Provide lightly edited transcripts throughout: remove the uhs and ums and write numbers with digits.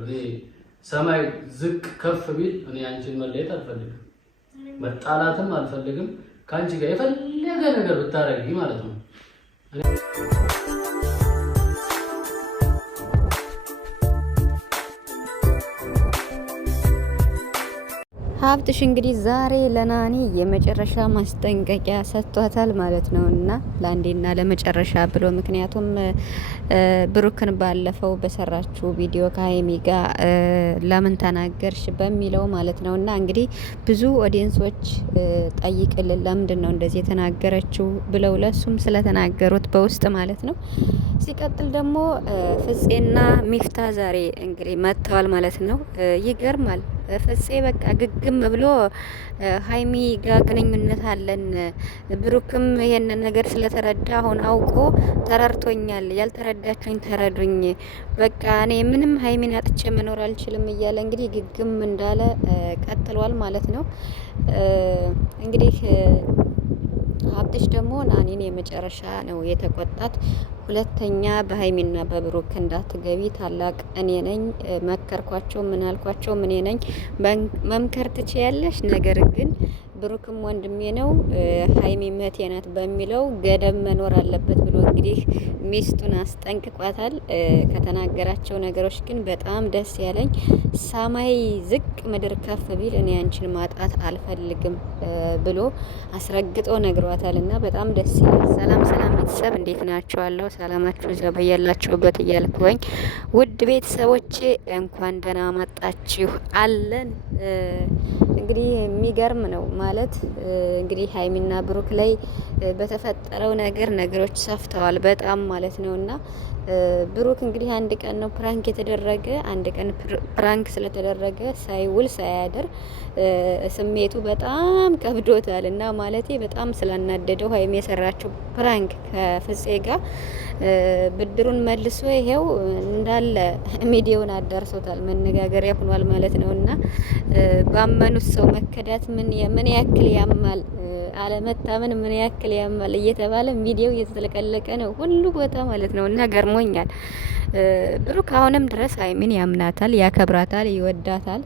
እኔ ሰማይ ዝቅ ከፍ ቢል እኔ አንቺን መለየት አልፈልግም፣ መጣላትም አልፈልግም። ካንቺ ጋር የፈለገ ነገር ብታረጊ ማለት ነው። ሀብትሽ እንግዲህ ዛሬ ለናኒ የመጨረሻ ማስጠንቀቂያ ሰጥቷታል ማለት ነው። እና ለአንዴና ለመጨረሻ ብሎ ምክንያቱም ብሩክን ባለፈው በሰራችው ቪዲዮ ከሀይሚ ጋር ለምን ተናገርሽ በሚለው ማለት ነው። እና እንግዲህ ብዙ ኦዲየንሶች ጠይቅልን ለምንድን ነው እንደዚህ የተናገረችው ብለው ለሱም ስለተናገሩት በውስጥ ማለት ነው። ሲቀጥል ደግሞ ፍፄና ሚፍታ ዛሬ እንግዲህ መጥተዋል ማለት ነው። ይገርማል። ፍፄ በቃ ግግም ብሎ ሀይሚ ጋር ግንኙነት አለን፣ ብሩክም ይሄንን ነገር ስለተረዳ አሁን አውቆ ተረድቶኛል፣ ያልተረዳችሁኝ ተረዱኝ፣ በቃ እኔ ምንም ሀይሚን አጥቼ መኖር አልችልም እያለ እንግዲህ ግግም እንዳለ ቀጥሏል ማለት ነው። እንግዲህ ሀብትሽ ደግሞ ናኒን የመጨረሻ ነው የተቆጣት። ሁለተኛ በሀይሚና በብሩክ እንዳትገቢ ታላቅ እኔ ነኝ፣ መከርኳቸው፣ ምን አልኳቸው እኔ ነኝ። መምከር ትችያለሽ፣ ነገር ግን ብሩክም ወንድሜ ነው፣ ሀይሚ መቴ ናት በሚለው ገደብ መኖር አለበት ብሎ እንግዲህ ሚስቱን አስጠንቅቋታል። ከተናገራቸው ነገሮች ግን በጣም ደስ ያለኝ ሰማይ ዝቅ ምድር ከፍ ቢል እኔ አንቺን ማጣት አልፈልግም ብሎ አስረግጦ ነግሯታል እና በጣም ደስ ይላል። ሰላም ሰላም ቤተሰብ እንዴት ናቸዋለሁ? ሰላማችሁ ዘበያላችሁበት እያልኩኝ ውድ ቤተሰቦቼ እንኳን ደህና መጣችሁ አለን። እንግዲህ የሚገርም ነው ማለት እንግዲህ ሀይሚና ብሩክ ላይ በተፈጠረው ነገሮች ሰፍተዋል በጣም ማለት ነው። እና ብሩክ እንግዲህ አንድ ቀን ነው ፕራንክ የተደረገ፣ አንድ ቀን ፕራንክ ስለተደረገ ሳይውል ሳያድር ስሜቱ በጣም ከብዶታል እና ማለቴ በጣም ስላናደደው ሀይሚ የሰራችው ፕራንክ ከፍፄ ጋር ብድሩን መልሶ ይሄው እንዳለ ሚዲያውን አዳርሶታል፣ መነጋገሪያ ሆኗል ማለት ነው። እና ባመኑት ሰው መከዳት ምን ያክል ያማል፣ አለመታመን ምን ያክል ያማል እየተባለ ሚዲያው እየተለቀለቀ ነው ሁሉ ቦታ ማለት ነው። እና ገርሞኛል። ብሩክ አሁንም ድረስ ሀይሚን ያምናታል፣ ያከብራታል፣ ይወዳታል።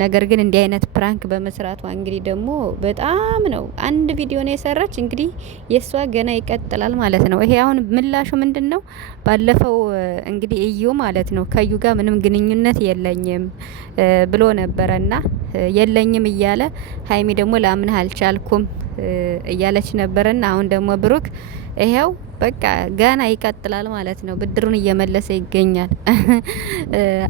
ነገር ግን እንዲህ አይነት ፕራንክ በመስራቷ እንግዲህ ደግሞ በጣም ነው አንድ ቪዲዮ ነው የሰራች። እንግዲህ የሷ ገና ይቀጥላል ማለት ነው። ይሄ አሁን ምላሹ ምንድነው? ባለፈው እንግዲህ እዩ ማለት ነው ከዩ ጋር ምንም ግንኙነት የለኝም ብሎ ነበረና የለኝም እያለ ሀይሚ ደግሞ ላምንህ አልቻልኩም እያለች ነበርና አሁን ደግሞ ብሩክ ይሄው በቃ ገና ይቀጥላል ማለት ነው። ብድሩን እየመለሰ ይገኛል።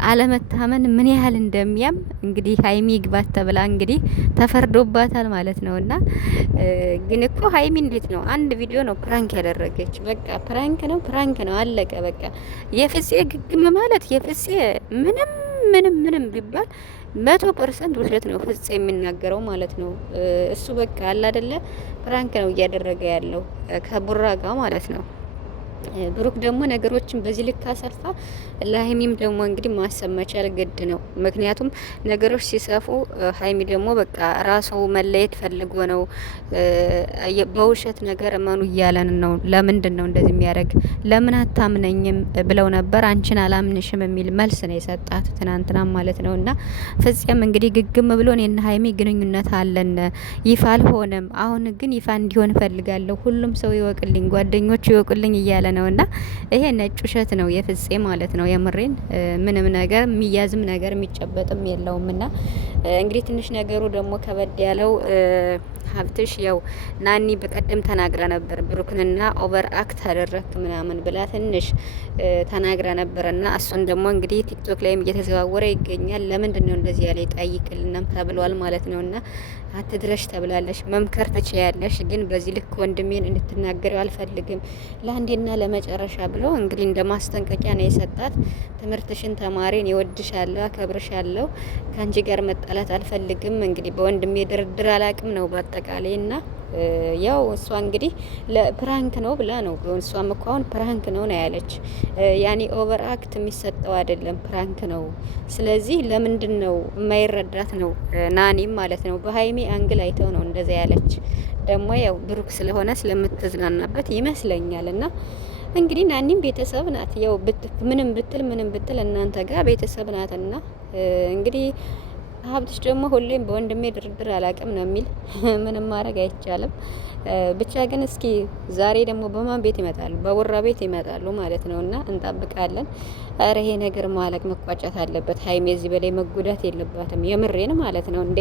አለመታመን ምን ያህል እንደሚያም እንግዲህ ሀይሚ ግባት ተብላ እንግዲህ ተፈርዶባታል ማለት ነው። እና ግን እኮ ሀይሚ እንዴት ነው አንድ ቪዲዮ ነው ፕራንክ ያደረገች፣ በቃ ፕራንክ ነው አለቀ። በቃ የፍፄ ግግም ማለት የፍፄ ምንም ቢባል 100% ውሸት ነው ፍፄ የሚናገረው ማለት ነው። እሱ በቃ አለ አይደለ ፕራንክ ነው እያደረገ ያለው ከቡራ ጋር ማለት ነው። ብሩክ ደግሞ ነገሮችን በዚህ ልክ አሰፋ። ለሀይሚም ደግሞ እንግዲህ ማሰብ መቻል ግድ ነው። ምክንያቱም ነገሮች ሲሰፉ ሀይሚ ደግሞ በቃ ራሱ መለየት ፈልጎ ነው፣ በውሸት ነገር እመኑ እያለን ነው። ለምንድን ነው እንደዚህ የሚያደርግ? ለምን አታምነኝም ብለው ነበር። አንቺን አላምንሽም የሚል መልስ ነው የሰጣት ትናንትና ማለት ነው። እና ፍፄም እንግዲህ ግግም ብሎ እኔና ሀይሚ ግንኙነት አለን፣ ይፋ አልሆነም፣ አሁን ግን ይፋ እንዲሆን ፈልጋለሁ፣ ሁሉም ሰው ይወቅልኝ፣ ጓደኞቹ ይወቅልኝ እያለ ነው። እና ይሄ ነጭ ውሸት ነው የፍፄ ማለት ነው። የምሬን ምንም ነገር የሚያዝም ነገር የሚጨበጥም የለውም። እና እንግዲህ ትንሽ ነገሩ ደግሞ ከበድ ያለው ሀብትሽ ያው ናኒ በቀደም ተናግራ ነበር ብሩክንና ኦቨር አክት አደረክ ምናምን ብላ ትንሽ ተናግራ ነበርና እሱን ደግሞ እንግዲህ ቲክቶክ ላይም እየተዘዋወረ ይገኛል። ለምንድን ነው እንደዚህ ያለ ይጠይቅልናም ተብሏል ማለት ነውና አትድረሽ ተብላለሽ። መምከር ትችያለሽ፣ ግን በዚህ ልክ ወንድሜን እንድትናገረው አልፈልግም፣ ለአንዴና ለመጨረሻ ብለው እንግዲህ እንደ ማስጠንቀቂያ ነው የሰጣት። ትምህርትሽን ተማሪን፣ ይወድሻለሁ፣ አከብርሻለሁ፣ ከአንቺ ጋር መጣላት አልፈልግም፣ እንግዲህ በወንድሜ ድርድር አላቅም ነው በአጠቃላይ። እና ያው እሷ እንግዲህ ለፕራንክ ነው ብላ ነው። እሷም እኮ አሁን ፕራንክ ነው ያለች። ያኔ ኦቨር አክት የሚሰጠው አይደለም ፕራንክ ነው። ስለዚህ ለምንድን ነው የማይረዳት ነው ናኒም ማለት ነው። በሀይሚ አንግል አይተው ነው እንደዛ ያለች። ደግሞ ያው ብሩክ ስለሆነ ስለምትዝናናበት ይመስለኛል። እና እንግዲህ ናኒም ቤተሰብ ናት። ያው ምንም ብትል እናንተ ጋር ቤተሰብ ናትና እንግዲህ ሀብትሽ ደግሞ ሁሌም በወንድሜ ድርድር አላውቅም ነው የሚል ምንም ማድረግ አይቻልም። ብቻ ግን እስኪ ዛሬ ደግሞ በማን ቤት ይመጣሉ? በቡራ ቤት ይመጣሉ ማለት ነውና እንጠብቃለን። ኧረ ይሄ ነገር ማለቅ መቋጨት አለበት። ሀይሜ እዚህ በላይ መጎዳት የለባትም። የምሬን ማለት ነው እንዴ